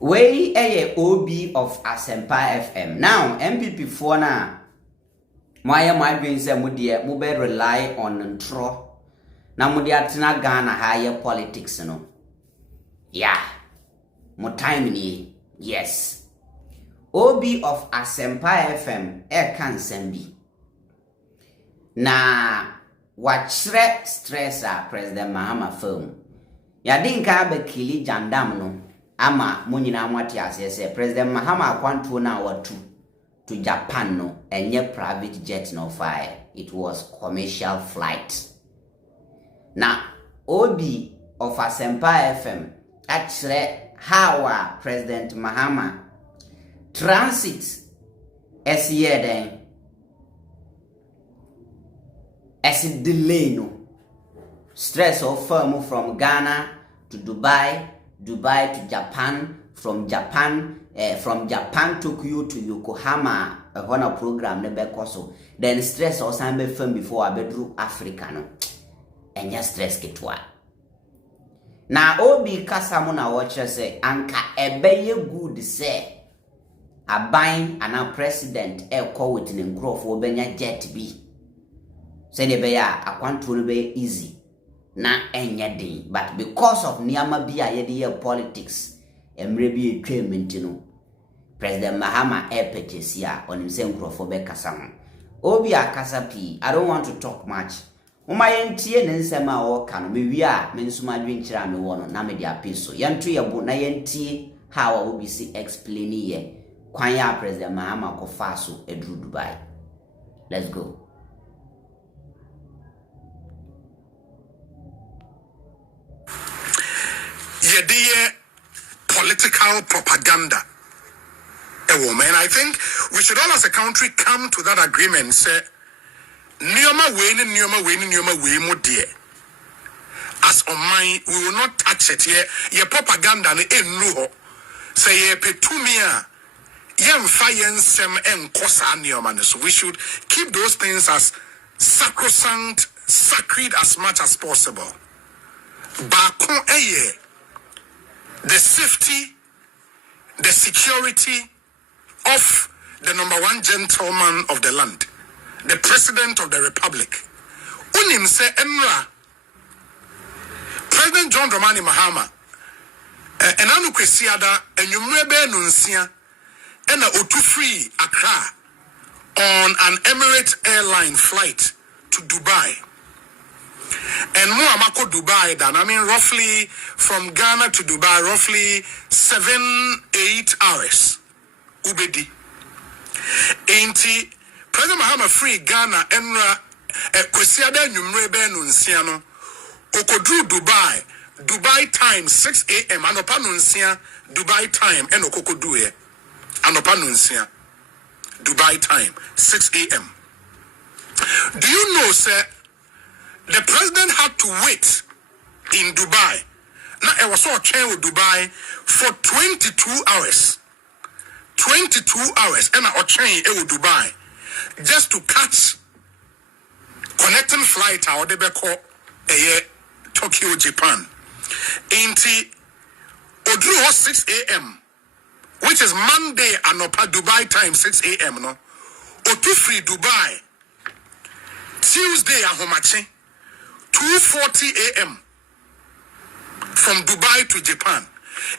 We a OB of Asempa FM. Now, MPP for na my dream say mudie mube rely on ntro. Na mudie atina Ghana higher politics no. Yeah. Mo time ni. Yes. OB of Asempa FM can sembi. Na wachre stress President Mahama film. Ya dinka be kili jandam no. Ama munyina mwati asese President Mahama akwantu na watu to Japan no enye private jet no fire. It was commercial flight. Na OB of Asempa FM actually how President Mahama transit then as a delay no stress of firm from Ghana to Dubai to Japan, from Japan Tokyo to Yokohama, a honor program never so. Then stress or some firm before I bedroom Africa no. And just stress get what. Now Obi Kasamuna watcher say anka ebeye good say a buying and a president call with an growth for benya jet be. Say the beya a quantum be easy. Na enyade, but because of niyama biya yedi politics, emrebi treatment no. President Mahama purchase on himself for kasam. Obi akasa pi. I don't want to talk much. Umayentie nensema o kanu me wia me nsuma dwenkyira me wono na me dia peso. Yantu yebo na yentie how Obi si explain ye kwan ya President Mahama ko faso edru Dubai. Let's go. Yediye political propaganda. A woman, I think we should all as a country come to that agreement. Say, Nyoma we mo dear. As on mine, we will not touch it. Ye propaganda ne nuho. Say ye petumia. Ye mfayen sem en kosa nyoma. So we should keep those things as sacrosanct, sacred as much as possible. Bakon eye. The safety, the security of the number one gentleman of the land, the president of the republic. Unim se emra, President John Dramani Mahama, enanu kwesiada enyumrebe nunsia, ena otu free Accra on an Emirates airline flight to Dubai. And Muamako Dubai then, I mean roughly from Ghana to Dubai, roughly 7-8 hours. Ubedi. Ain't President Mahama free Ghana enra kwesiada nyumrebe nunsiano. Okodru Dubai time 6 a.m. Anopa nunsia Dubai time and okokodu e. Anopa nunsia Dubai time 6 a.m. Do you know, sir? The president had to wait in Dubai. Now, I was so chain with Dubai for 22 hours. 22 hours. And I chain with Dubai just to catch connecting flight out of Tokyo, Japan. Ain't Odru 6 a.m., which is Monday and Dubai time 6 a.m. No, Otu free Dubai Tuesday ahomache 2:40 a.m. from Dubai to Japan.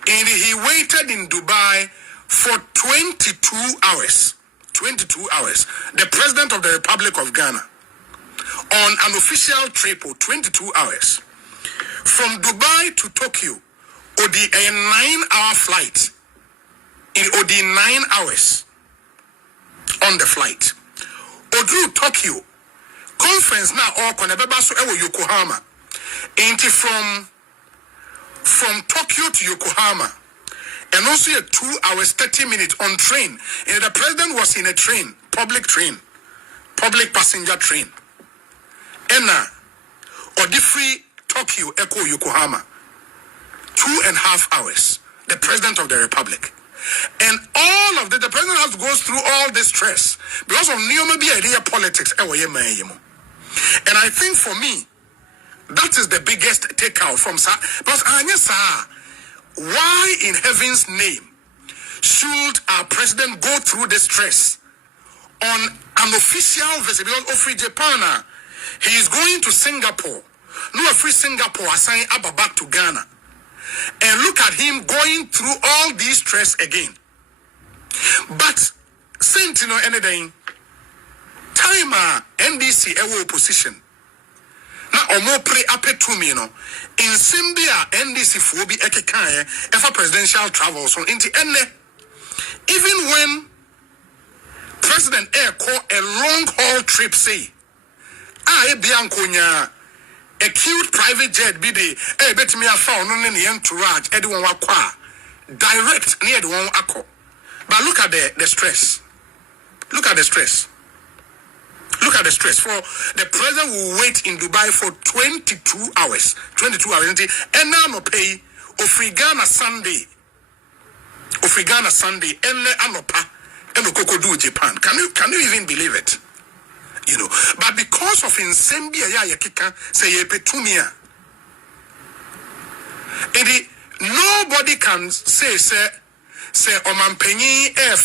And he waited in Dubai for 22 hours. 22 hours. The President of the Republic of Ghana on an official trip for 22 hours. From Dubai to Tokyo, Odi a 9-hour flight. In Odi 9 hours on the flight. Odru Tokyo. Conference now all konebeba so ewo Yokohama. Ain't from Tokyo to Yokohama. And also a 2 hours 30 minutes on train. And the president was in a train, public passenger train. And Odifri Tokyo Echo Yokohama. 2.5 hours. The president of the republic. And all of the president has to go through all this stress because of Neomabi idea politics. And I think for me, that is the biggest takeout from Sa. Because why in heaven's name should our president go through the stress on an official visit? Because of Japan, he is going to Singapore. No, free Singapore assign Abba back to Ghana. And look at him going through all these stress again. But, Sentinel anything, time NDC ewo opposition. Na omo pre ape to me no. In Simbia NDC fobi ekekaye efa presidential travel so inti enne. Even when President Air call a long haul trip say, bianconya a cute private jet be the bet me a found on the entourage, anyone wakwa direct near the one akko. But look at the stress. Look at the stress. Look at the stress. For the president will wait in Dubai for 22 hours. 22 hours. And now no pay Ofrigana Sunday. Ofrigana Sunday. And anopa. And Kokodu Japan. Can you even believe it? You know. But because of Insembia ya yakika say yepetumia. And nobody can say Omanpenyi air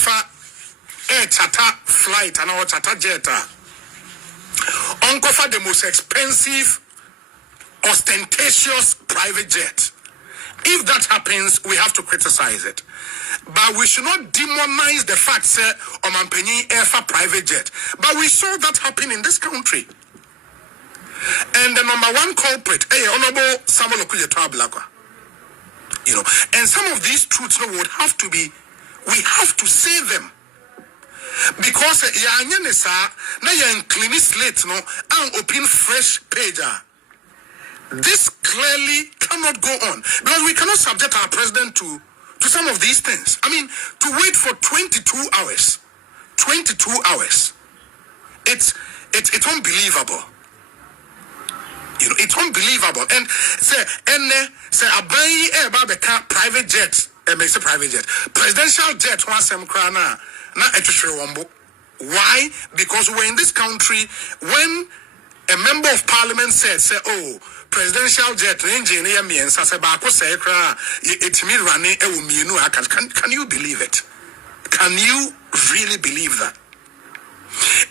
chata flight and our chata jetta. Uncover the most expensive, ostentatious private jet. If that happens, we have to criticize it. But we should not demonize the fact that Omanpenyi air private jet. But we saw that happen in this country. And the number one culprit, Honorable Samuel Okuyeto Ablakwa. You know, and some of these truths would have to be, we have to say them. Because na ya clean slate no and open fresh page. This clearly cannot go on because we cannot subject our president to some of these things. I mean, to wait for 22 hours. 22 hours. It's unbelievable. You know, it's unbelievable. And say abai babeka private jet, say private jet. Presidential jet one sem krana na etushre wombo. Why? Because we're in this country when a member of parliament said, oh, presidential jet engineer means as a bako say kra etimi rane e wo mienu can you believe it? Can you really believe that?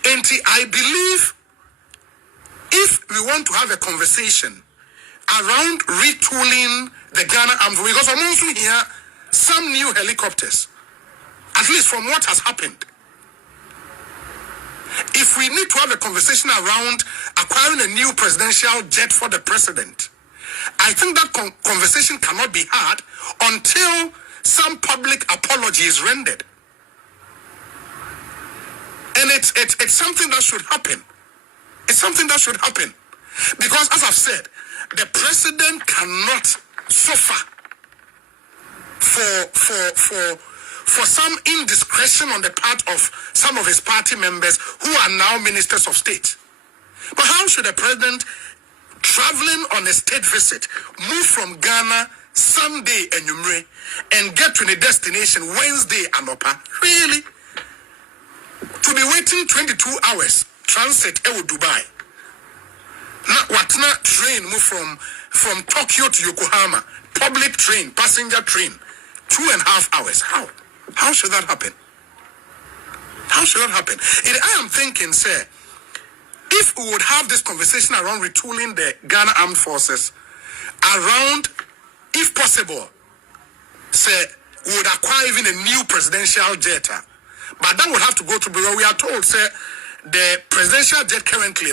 And I believe if we want to have a conversation around retooling the Ghana Armed Forces, because I'm also here some new helicopters, at least from what has happened. If we need to have a conversation around acquiring a new presidential jet for the president, I think that conversation cannot be had until some public apology is rendered. And it's something that should happen. It's something that should happen. Because as I've said, the president cannot suffer for some indiscretion on the part of some of his party members who are now ministers of state. But how should a president traveling on a state visit move from Ghana Sunday and get to the destination Wednesday anopa? Really? To be waiting 22 hours transit Dubai. Now train move from Tokyo to Yokohama, public train, passenger train, 2.5 hours. How should that happen? How should that happen? I am thinking, sir, if we would have this conversation around retooling the Ghana Armed Forces, around, if possible, sir, we would acquire even a new presidential jet. But that would have to go through, because we are told, sir, the presidential jet currently,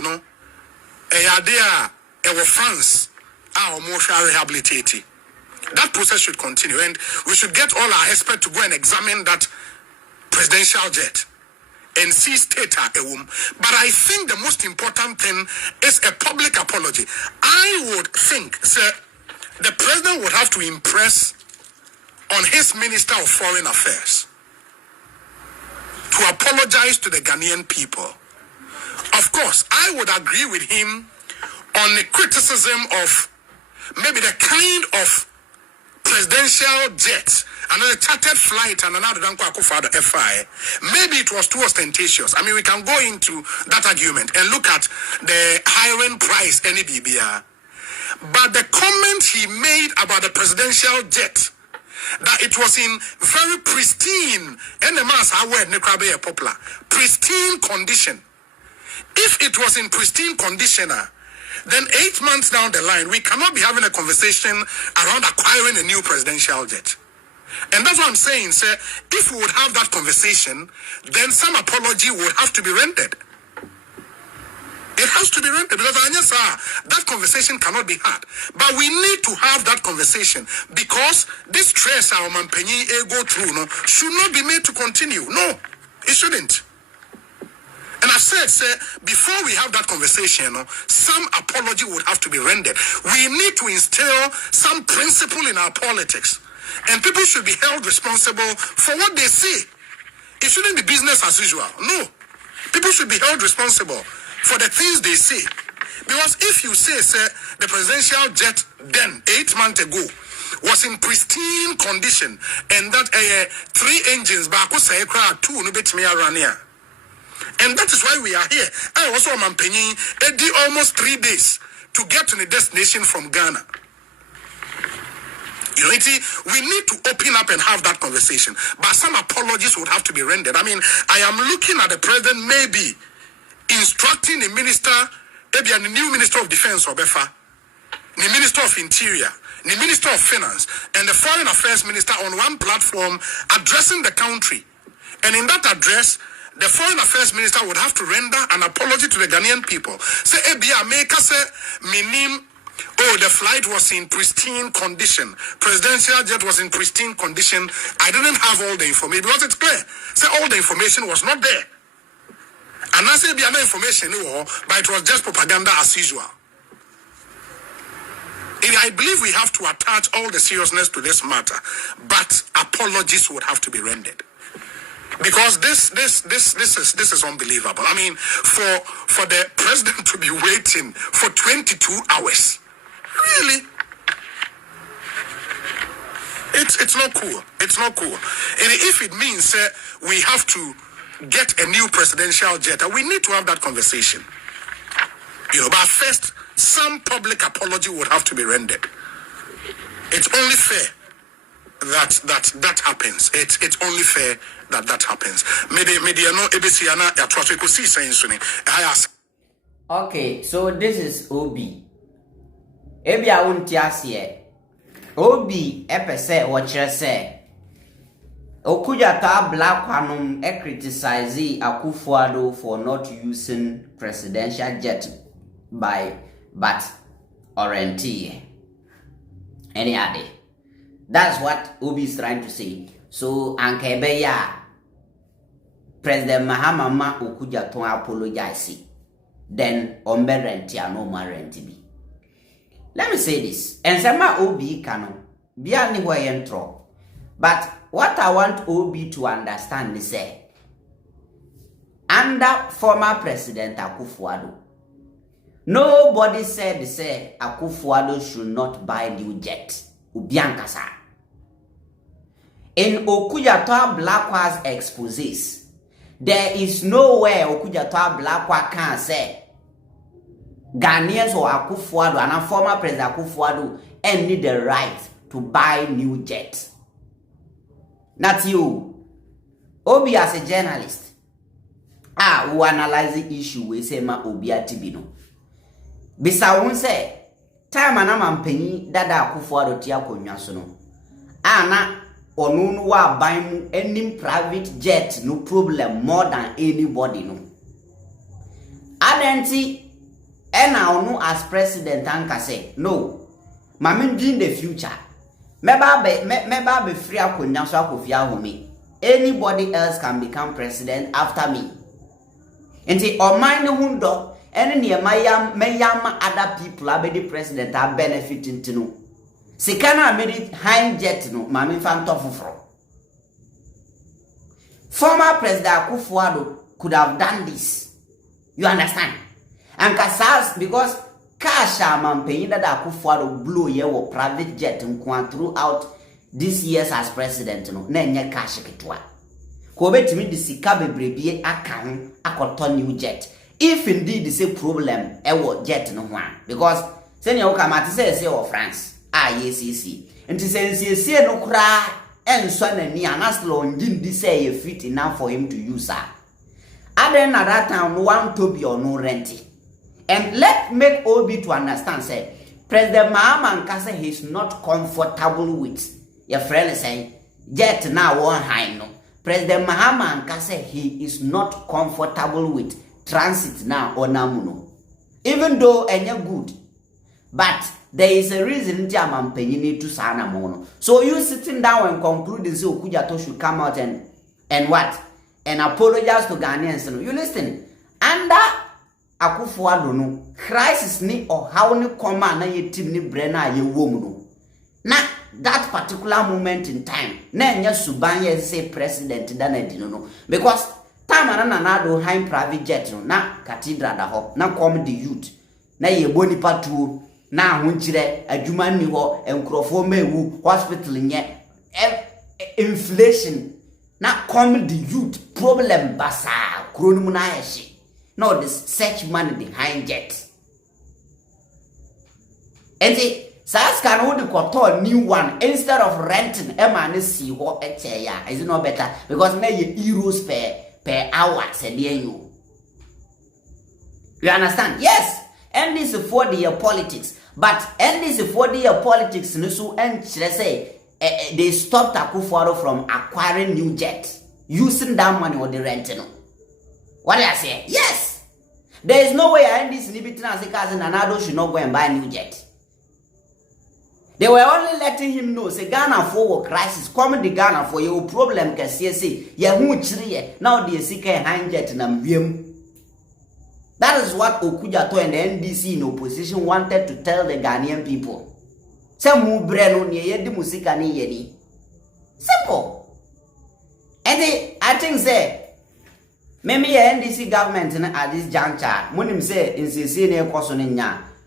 France are more rehabilitated. That process should continue, and we should get all our experts to go and examine that presidential jet and see state But I think the most important thing is a public apology. I would think, sir, the president would have to impress on his Minister of Foreign Affairs to apologize to the Ghanaian people. Of course, I would agree with him on the criticism of maybe the kind of presidential jet, another chartered flight, and another FI. Maybe it was too ostentatious. I mean, we can go into that argument and look at the hiring price, any BBR. But the comment he made about the presidential jet that it was in very pristine, and the mass are word nekrabe popular, pristine condition. If it was in pristine condition, then 8 months down the line, we cannot be having a conversation around acquiring a new presidential jet. And that's what I'm saying, sir. If we would have that conversation, then some apology would have to be rendered. It has to be rendered because that conversation cannot be had. But we need to have that conversation because this stress our man Penny go through should not be made to continue. No, it shouldn't. And I said, sir, before we have that conversation, some apology would have to be rendered. We need to instill some principle in our politics. And people should be held responsible for what they say. It shouldn't be business as usual. No. People should be held responsible for the things they say. Because if you say, sir, the presidential jet then, 8 months ago, was in pristine condition, and that 3 engines, back was a crowd, 2, no bit me around here. And that is why we are here. I also am paying almost 3 days to get to the destination from Ghana. You know, we need to open up and have that conversation. But some apologies would have to be rendered. I mean, I am looking at the president maybe instructing the minister, maybe a new minister of defense or BEFA, the minister of interior, the minister of finance, and the foreign affairs minister on one platform addressing the country. And in that address, the foreign affairs minister would have to render an apology to the Ghanaian people. Say, the flight was in pristine condition. Presidential jet was in pristine condition. I didn't have all the information because it's clear. Say all the information was not there. And I say no information, but it was just propaganda as usual. And I believe we have to attach all the seriousness to this matter, but apologies would have to be rendered. Because this is unbelievable. I mean, for the president to be waiting for 22 hours, really, it's not cool. It's not cool. And if it means we have to get a new presidential jet, we need to have that conversation. You know, but first, some public apology would have to be rendered. It's only fair that happens. It's only fair that happens. Okay, so this is OB. Ebia won't here. OB epese watcher say. Okuja ta black kwanum criticize Akufo-Addo for not using presidential jet but Orienti. Any other. That's what Obi is trying to say. So Ankebeya President Mahama Okuja to apologize. Then Ombe Rentia no more renti. Let me say this. And Sama Obi kano be anywhere intro. But what I want Obi to understand is under former President Akufo-Addo, nobody said Akufo-Addo should not buy new jet. Ubiankasa. In Okudzato Blakwa's exposés, there is nowhere Okudzato Blakwa can say Ghanaians or Akufo-Addo and a former President Akufo-Addo need the right to buy new jets. Not you. Obi as a journalist. Who analyze the issue we say ma Obi atibino. Bisa won say time anama mpanyi dada Akufo-Addo tia konwa so no. Na onu no wa ban mu any private jet no problem more than anybody no. Adenti ena onu as president anka say no. Mama in the future. Meba be free akonya so akofia home. Anybody else can become president after me. Enti oman no hundo ene ne mayam other people abedi president are benefiting to no. Sikana made high jet no mami fanto foforo. Former President Akufo-Addo could have done this. You understand? And Kasas because Kasha man paying that Akufo-Addo blow ye wo private jet throughout this years as president no na enye cash ketwa. Ko betimi di sika bebrebie aka ho akoto new jet. If indeed the same problem ewo jet no ho because senior okamati say of France yes. Nti sensie no kra and son and ni anaslo ngindi say a fit enough for him to use her. And then at that time, no one to be or no renting. And let make Obi to understand, say, President Mahama Nkase he's not comfortable with your friend saying, jet now one high no. President Mahama Nkase he is not comfortable with transit now or namuno. Even though any good, but there is a reason Jaman Penini to Sana Mono. So you sitting down and concluding so Kujato should come out and what? And apologize to Ghanaians. You listen. Under Akufo-Addo no crisis ni or how ni koma na ye team ni brena ye wom no. Na that particular moment in time, na nya suban ye say president Danadi no. Because time na do high private jet no na cathedral da ho na come the youth na ye boni patu na ahunchire adwuma ni ho enkrofo mewu hospital nye inflation na come the youth problem basa kronum na yeshi. No, the search money behind jet. And the SAS can hold the new one instead of renting a man see what a chair is no better because now you euros per hour said you. You understand? Yes, and this is for the politics, but and this is for the politics. So and let's say they stopped Akufo-Addo from acquiring new jets using that money or the renting. What do I say? Yes. There is no way I end this liberty as a cousin and Ado should not go and buy a new jet. They were only letting him know, say Ghana for crisis, come the Ghana for your problem can see, ya who now the seek a hand jet and VM. That is what Okujato and the NDC in opposition wanted to tell the Ghanaian people. Some who breno near the musika ni yeni. Simple. And I think say maybe NDC government at this juncture, when say in Sicily,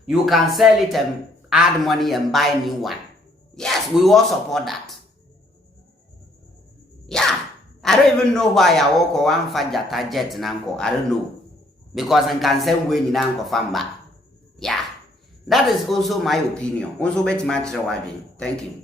you can sell it and add money and buy a new one. Yes, we all support that. Yeah, I don't even know why I walk one fajata jet in Anko. I don't know. Because I can sell when in Anko Famba. Yeah, that is also my opinion. Also, bet much. Thank you.